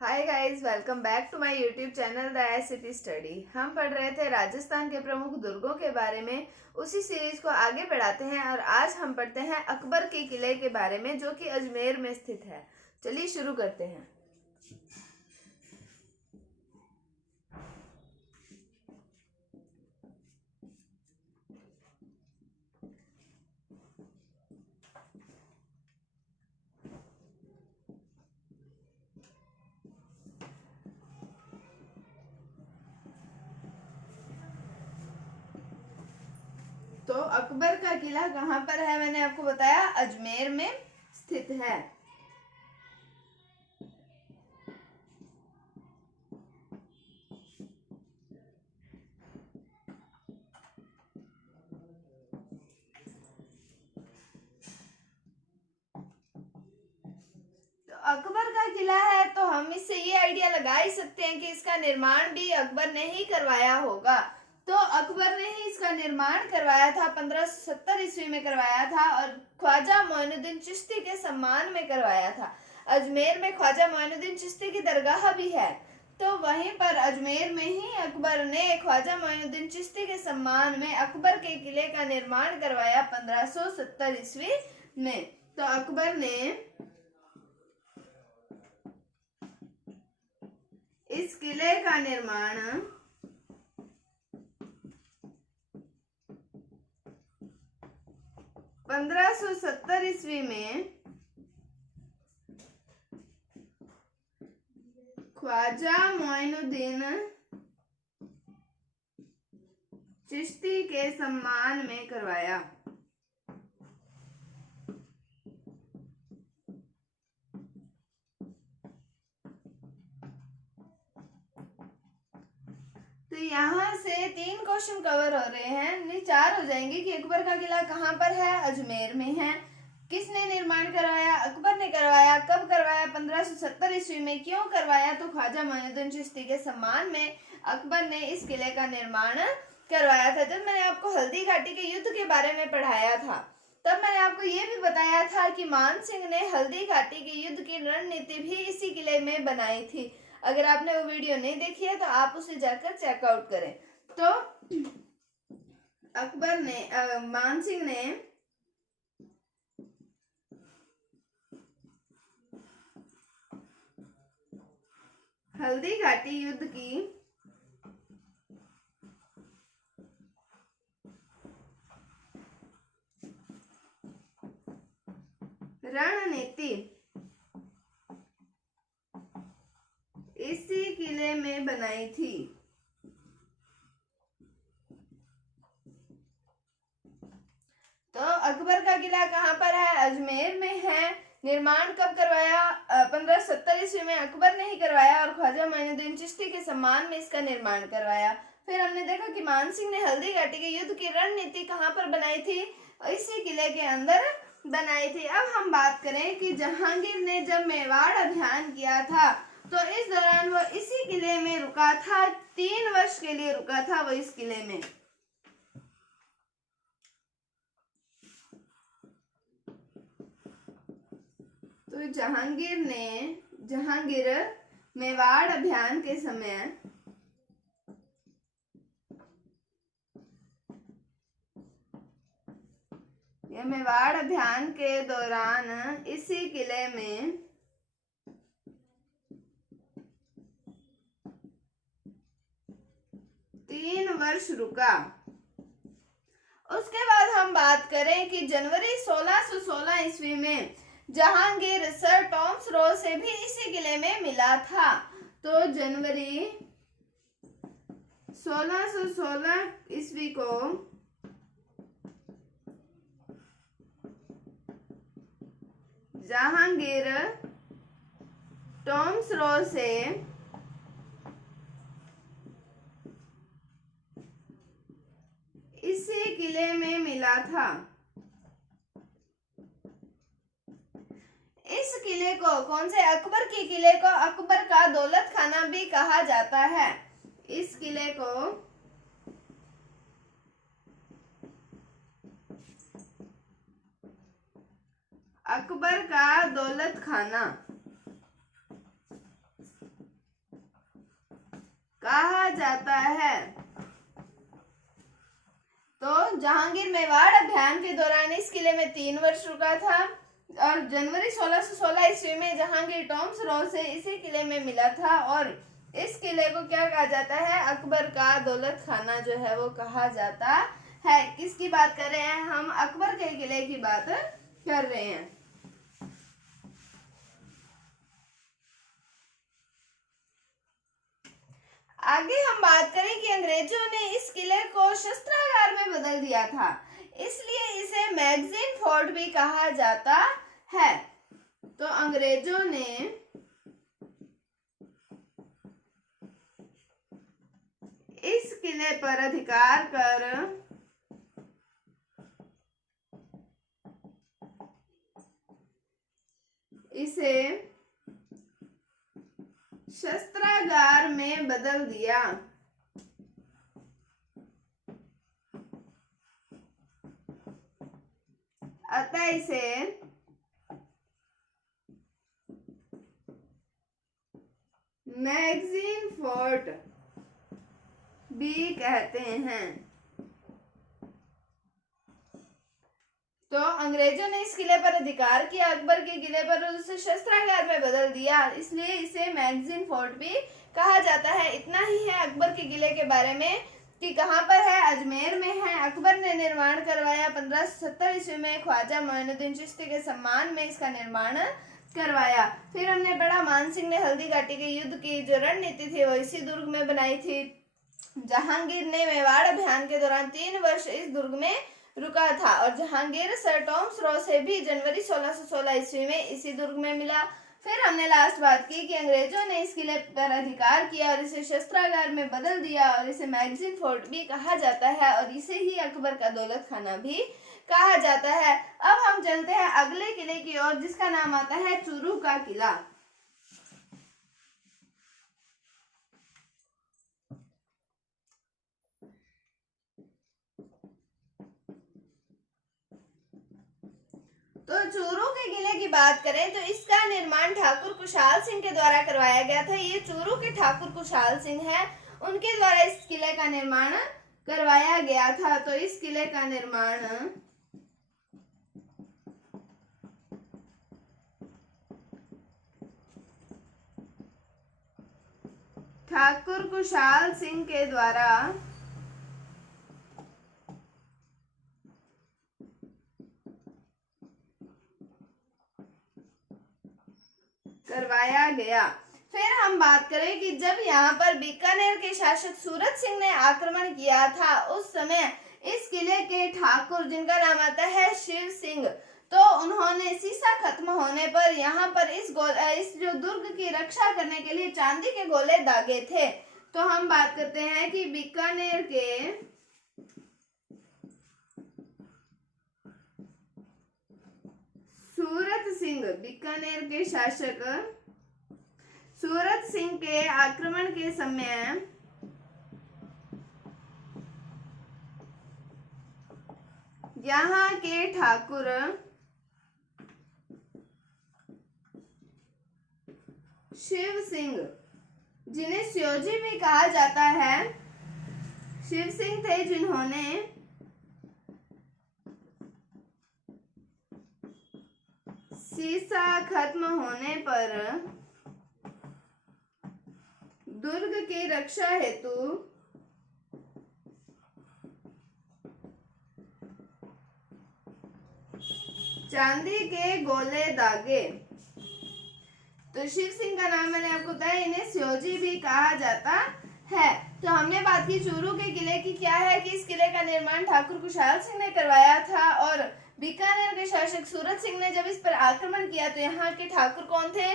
Hi guys, welcome back to my YouTube channel the ICT study. हम पढ़ रहे थे राजस्थान के प्रमुख दुर्गों के बारे में। उसी सीरीज को आगे बढ़ाते हैं और आज हम पढ़ते हैं अकबर के किले के बारे में, जो कि अजमेर में स्थित है। चलिए शुरू करते हैं। तो अकबर का किला कहाँ पर है? मैंने आपको बताया अजमेर में स्थित है। तो अकबर का किला है तो हम इससे ये आइडिया लगा ही सकते हैं कि इसका निर्माण भी अकबर ने ही करवाया होगा। तो अकबर ने ही इसका निर्माण करवाया था, 1570 ईस्वी में करवाया था और ख्वाजा मोइनुद्दीन चिश्ती के सम्मान में करवाया था। अजमेर में ख्वाजा मोइनुद्दीन चिश्ती की दरगाह भी है, तो वहीं पर अजमेर में ही अकबर ने ख्वाजा मोइनुद्दीन चिश्ती के सम्मान में अकबर के किले का निर्माण करवाया 1570 ईस्वी में। तो अकबर ने इस किले का निर्माण 1570 ईस्वी में ख्वाजा मोइनुद्दीन चिश्ती के सम्मान में करवाया। तो यहाँ से 3 क्वेश्चन कवर हो रहे हैं, नहीं 4 हो जाएंगे कि अकबर का किला कहाँ पर है? अजमेर में है। किसने निर्माण करवाया? अकबर ने करवाया। कब करवाया? 1570 ईस्वी में। क्यों करवाया? तो ख्वाजा मोइनुद्दीन चिश्ती के सम्मान में अकबर ने इस किले का निर्माण करवाया था। जब मैंने आपको हल्दी घाटी के युद्ध के बारे में पढ़ाया था, तब मैंने आपको ये भी बताया था कि मान सिंह ने हल्दी घाटी के युद्ध की रणनीति भी इसी किले में बनाई थी। अगर आपने वो वीडियो नहीं देखी है तो आप उसे जाकर चेकआउट करें। तो अकबर ने मान सिंह ने हल्दी घाटी युद्ध की रणनीति इसी किले में बनाई थी। तो अकबर का किला कहाँ पर है? अजमेर में है। निर्माण कब करवाया? 1570 ईस्वी में अकबर ने ही करवाया और ख्वाजा मोइनुद्दीन चिश्ती के सम्मान में इसका निर्माण करवाया। फिर हमने देखा कि मान सिंह ने हल्दी घाटी के युद्ध की रणनीति कहाँ पर बनाई थी? इसी किले के अंदर बनाई थी। अब हम बात करें कि जहांगीर ने जब मेवाड़ अभियान किया था तो इस दौरान वो इसी किले में रुका था। 3 वर्ष के लिए रुका था वो इस किले में। तो जहांगीर मेवाड़ अभियान के समय मेवाड़ अभियान के दौरान इसी किले में तीन वर्ष रुका। उसके बाद हम बात करें कि जनवरी 1616 ईस्वी में जहांगीर सर टॉम्स रो से भी इसी किले में मिला था। तो जनवरी 1616 ईस्वी को जहांगीर टॉम्स रो से इसी किले में मिला था। इस किले को, कौन से? अकबर के किले को अकबर का दौलत खाना भी कहा जाता है। इस किले को अकबर का दौलत खाना कहा जाता है। तो जहांगीर मेवाड़ अभियान के दौरान इस किले में 3 वर्ष रुका था और जनवरी 1616 ईस्वी में जहांगीर टॉम्स रो से इसी किले में मिला था और इस किले को क्या कहा जाता है, अकबर का दौलत खाना जो है वो कहा जाता है। किसकी बात कर रहे हैं हम, अकबर के किले की बात कर रहे हैं। आगे हम बात करें कि अंग्रेजों ने इस किले को शस्त्रागार में बदल दिया था, इसलिए इसे मैगजीन फोर्ट भी कहा जाता है। तो अंग्रेजों ने इस किले पर अधिकार कर इसे शस्त्रागार में बदल दिया। अतः इसे मैगजीन फोर्ट भी कहते हैं। तो अंग्रेजों ने इस किले पर अधिकार किया, अकबर के किले पर उसे शस्त्रागार में बदल दिया, इसलिए इसे मैगजीन फोर्ट भी कहा जाता है। इतना ही है अकबर के किले के बारे में कि कहाँ पर है, अजमेर में है। अकबर ने निर्माण करवाया 1570 ईस्वी में, ख्वाजा मोइनुद्दीन चिश्ती के सम्मान में इसका निर्माण करवाया। फिर हमने पढ़ा मान सिंह ने हल्दी घाटी के युद्ध की जो रणनीति थी वो इसी दुर्ग में बनाई थी। जहांगीर ने मेवाड़ अभियान के दौरान 3 वर्ष इस दुर्ग में रुका था और जहांगीर सर टॉम्स रो से भी जनवरी 1616 ईस्वी में इसी दुर्ग में मिला। फिर हमने लास्ट बात की कि अंग्रेजों ने इस किले पर अधिकार किया और इसे शस्त्रागार में बदल दिया और इसे मैगजीन फोर्ट भी कहा जाता है और इसे ही अकबर का दौलत खाना भी कहा जाता है। अब हम चलते हैं अगले किले की ओर जिसका नाम आता है चूरू का किला। तो चूरू के किले की बात करें तो इसका निर्माण ठाकुर कुशाल सिंह के द्वारा करवाया गया था। ये चूरू के ठाकुर कुशाल सिंह है, उनके द्वारा इस किले का निर्माण करवाया गया था। तो इस किले का निर्माण ठाकुर कुशाल सिंह के द्वारा करवाया गया। फिर हम बात करें कि जब यहाँ पर बीकानेर के शासक सूरत सिंह ने आक्रमण किया था उस समय इस किले के ठाकुर जिनका नाम आता है शिव सिंह, तो उन्होंने सीसा खत्म होने पर यहाँ पर इस जो दुर्ग की रक्षा करने के लिए चांदी के गोले दागे थे। तो हम बात करते हैं कि बीकानेर के सूरत सिंह, बीकानेर के शासक सूरत सिंह के आक्रमण के समय यहाँ के ठाकुर शिव सिंह, जिन्हें स्योजी भी कहा जाता है, शिव सिंह थे जिन्होंने सीसा खत्म होने पर दुर्ग की रक्षा हेतु चांदी के गोले दागे। तो शिव सिंह का नाम मैंने आपको बताया, इन्हें स्योजी भी कहा जाता है। तो हमने बात की चूरू के किले की, क्या है कि इस किले का निर्माण ठाकुर कुशाल सिंह ने करवाया था और बीकानेर के शासक सूरत सिंह ने जब इस पर आक्रमण किया तो यहाँ के ठाकुर कौन थे,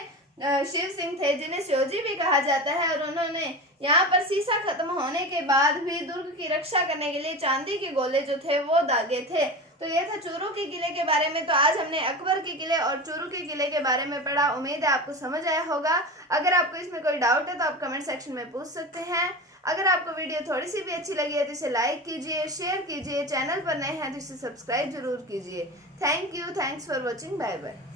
शिव सिंह थे, जिन्हें स्योजी भी कहा जाता है। और उन्होंने यहाँ पर सीसा खत्म होने के बाद भी दुर्ग की रक्षा करने के लिए चांदी के गोले जो थे वो दागे थे। तो ये था चूरू के किले के बारे में। तो आज हमने अकबर के किले और चूरू के किले के बारे में पढ़ा। उम्मीद है आपको समझ आया होगा। अगर आपको इसमें कोई डाउट है तो आप कमेंट सेक्शन में पूछ सकते हैं। अगर आपको वीडियो थोड़ी सी भी अच्छी लगी है तो इसे लाइक कीजिए, शेयर कीजिए, चैनल पर नए हैं तो इसे सब्सक्राइब जरूर कीजिए। Thank you, thanks for watching, bye bye.